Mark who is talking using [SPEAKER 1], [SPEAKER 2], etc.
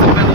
[SPEAKER 1] nice